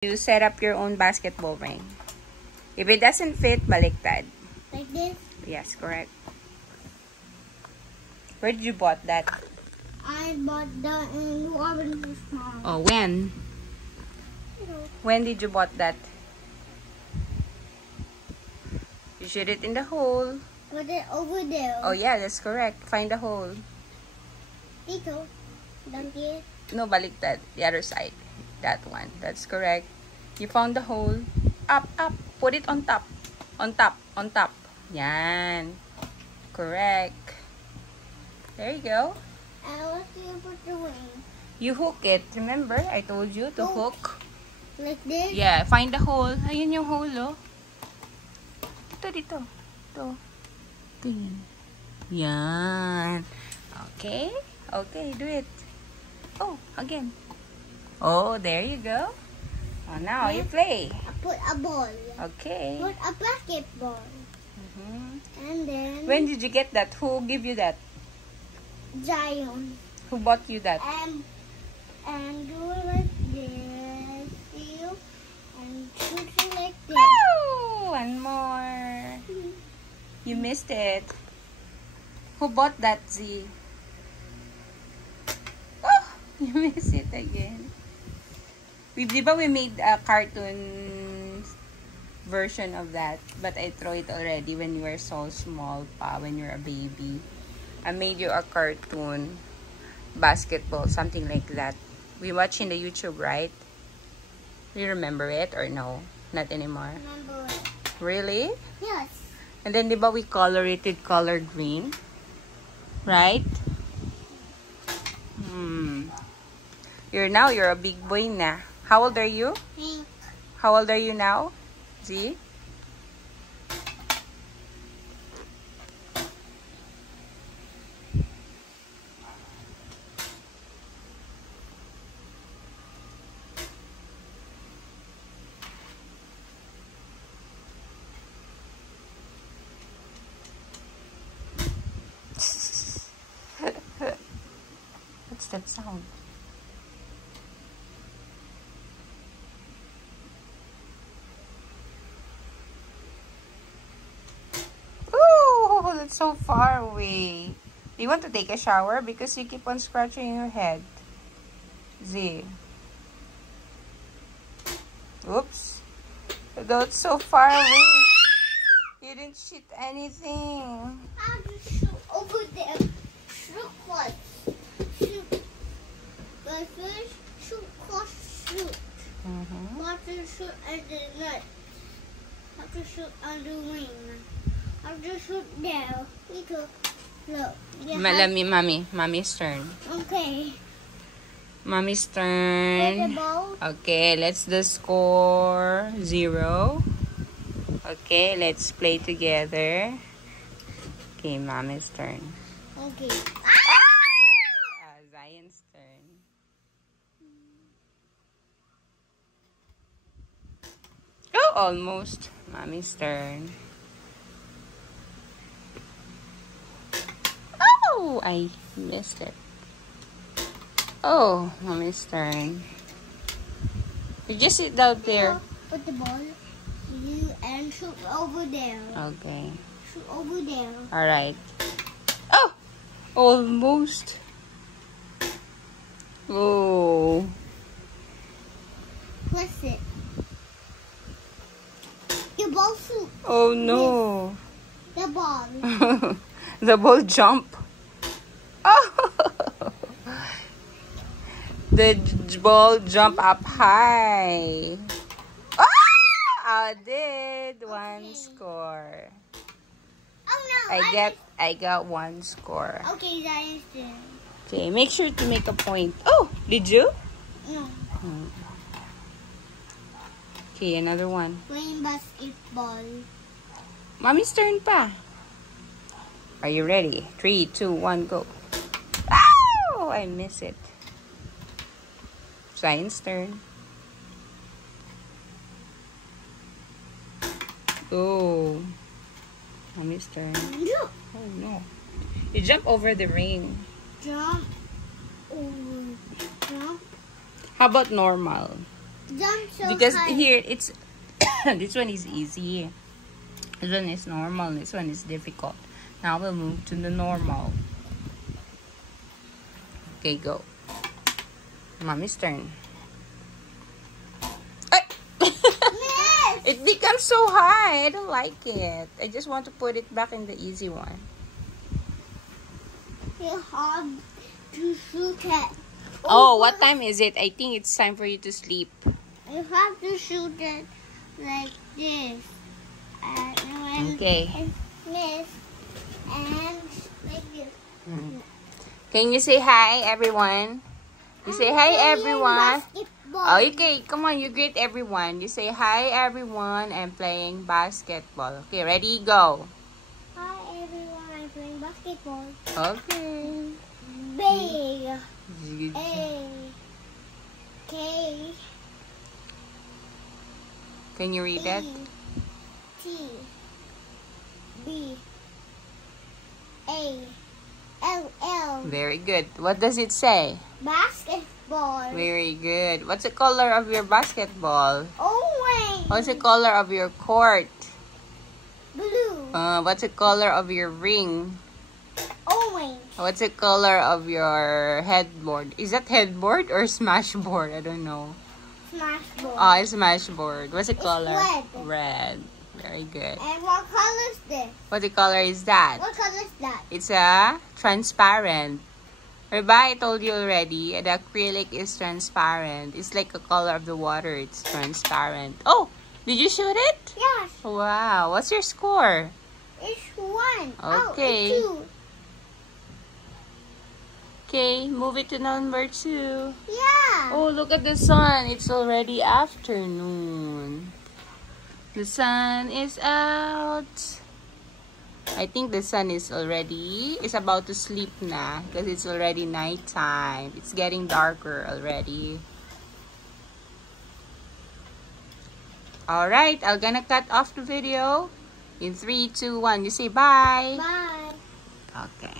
You set up your own basketball ring. If it doesn't fit, baliktad. Like this? Yes, correct. Where did you bought that? I bought that in Robinson Small. Oh, when? When did you bought that? You shoot it in the hole. Put it over there. Oh yeah, that's correct. Find the hole. Dito. Don't get. No, baliktad. The other side. That one. That's correct. You found the hole. Up, up. Put it on top. On top. On top. Yan. Correct. There you go. I want to put the ring. You hook it. Remember? I told you to hook. Like this? Yeah. Find the hole. Ayun yung hole, oh. Ito dito. Ito. Tingin. Yan. Okay. Okay, do it. Oh, again. Oh, there you go. Oh, now you play. I put a ball. Okay. Put a basketball. And then When did you get that? Who gave you that? Zion. Who bought you that? And do like this. You and shoot it like this. Woo! One more. You missed it. Who bought that, Z? Oh, you missed it again. Di ba we made a cartoon version of that, but I throw it already when you were so small pa, when you're a baby. I made you a cartoon basketball, something like that. We watch in the YouTube, right? Do you remember it or no? Not anymore. Remember it? Really? Yes. And then, di ba we color it with color green? Right? You're a big boy na. How old are you? Pink. How old are you now? Z? What's that sound? Oh, that's so far away. Do you want to take a shower? Because you keep on scratching your head. Z. Oops. That's so far away. You didn't shoot anything. I'll just shoot over there. Shoot what? Shoot. But first, shoot, cross, shoot. Have to shoot at the nut. Have to shoot on the wing. Have to shoot there. Look. Mommy's turn. Okay. Mommy's Put turn. the ball. Okay, let's the score 0. Okay, let's play together. Okay, Mommy's turn. Okay. Zion's turn. Oh, almost. Mommy's turn. Oh, I missed it. Oh, Mommy's turn. You just sit down there. Put the ball. And shoot over there. Okay. Shoot over there. Alright. Oh! Almost. Oh. Press it. The ball shoot. Oh no. The ball. The ball jump. Oh! The ball jump up high. Ah! I did one score. Oh no! I got one score. Okay, that is it. Okay, make sure to make a point. Oh, did you? No. Okay, another one. Playing basketball. Mommy's turn pa. Are you ready? 3, 2, 1, go. Oh, I miss it. Zion's turn. Oh, Mommy's turn. Look. Oh no. You jump over the ring. Jump over. Jump. How about normal? Jump so Because high. here, it's... this one is easy. This one is normal. This one is difficult. Now we'll move to the normal. Okay, go. Mommy's turn. Ay! Miss! It becomes so high. I don't like it. I just want to put it back in the easy one. You have to shoot it. Oh, what time is it? I think it's time for you to sleep. You have to shoot it like this. And when Okay. and this and like this. Can you say hi, everyone? You say hi, Playing everyone. basketball. Okay, come on. You greet everyone. You say hi, everyone. I'm playing basketball. Okay, ready? Go. Hi everyone, I'm playing basketball. Okay. Big Good. A K Can you read that? E T B A L L. Very good. What does it say? Basketball. Very good. What's the color of your basketball? Orange. What's the color of your court? Blue. What's the color of your ring? Orange. What's the color of your headboard? Is that headboard or smashboard? I don't know. Smash ball. It's smashboard. What's the It's color? red. Red. Very good. And what color is this? What the color is that? What color is that? It's a transparent. Remember, I told you already, the acrylic is transparent. It's like the color of the water. It's transparent. Oh, did you shoot it? Yes. Wow. What's your score? It's one. Okay. Oh, it's two. Okay, move it to number 2. Yeah. Oh, look at the sun. It's already afternoon. The sun is out. I think the sun is about to sleep na because it's already nighttime. It's getting darker already. Alright, I'm gonna cut off the video. In 3, 2, 1, you say bye. Bye. Okay.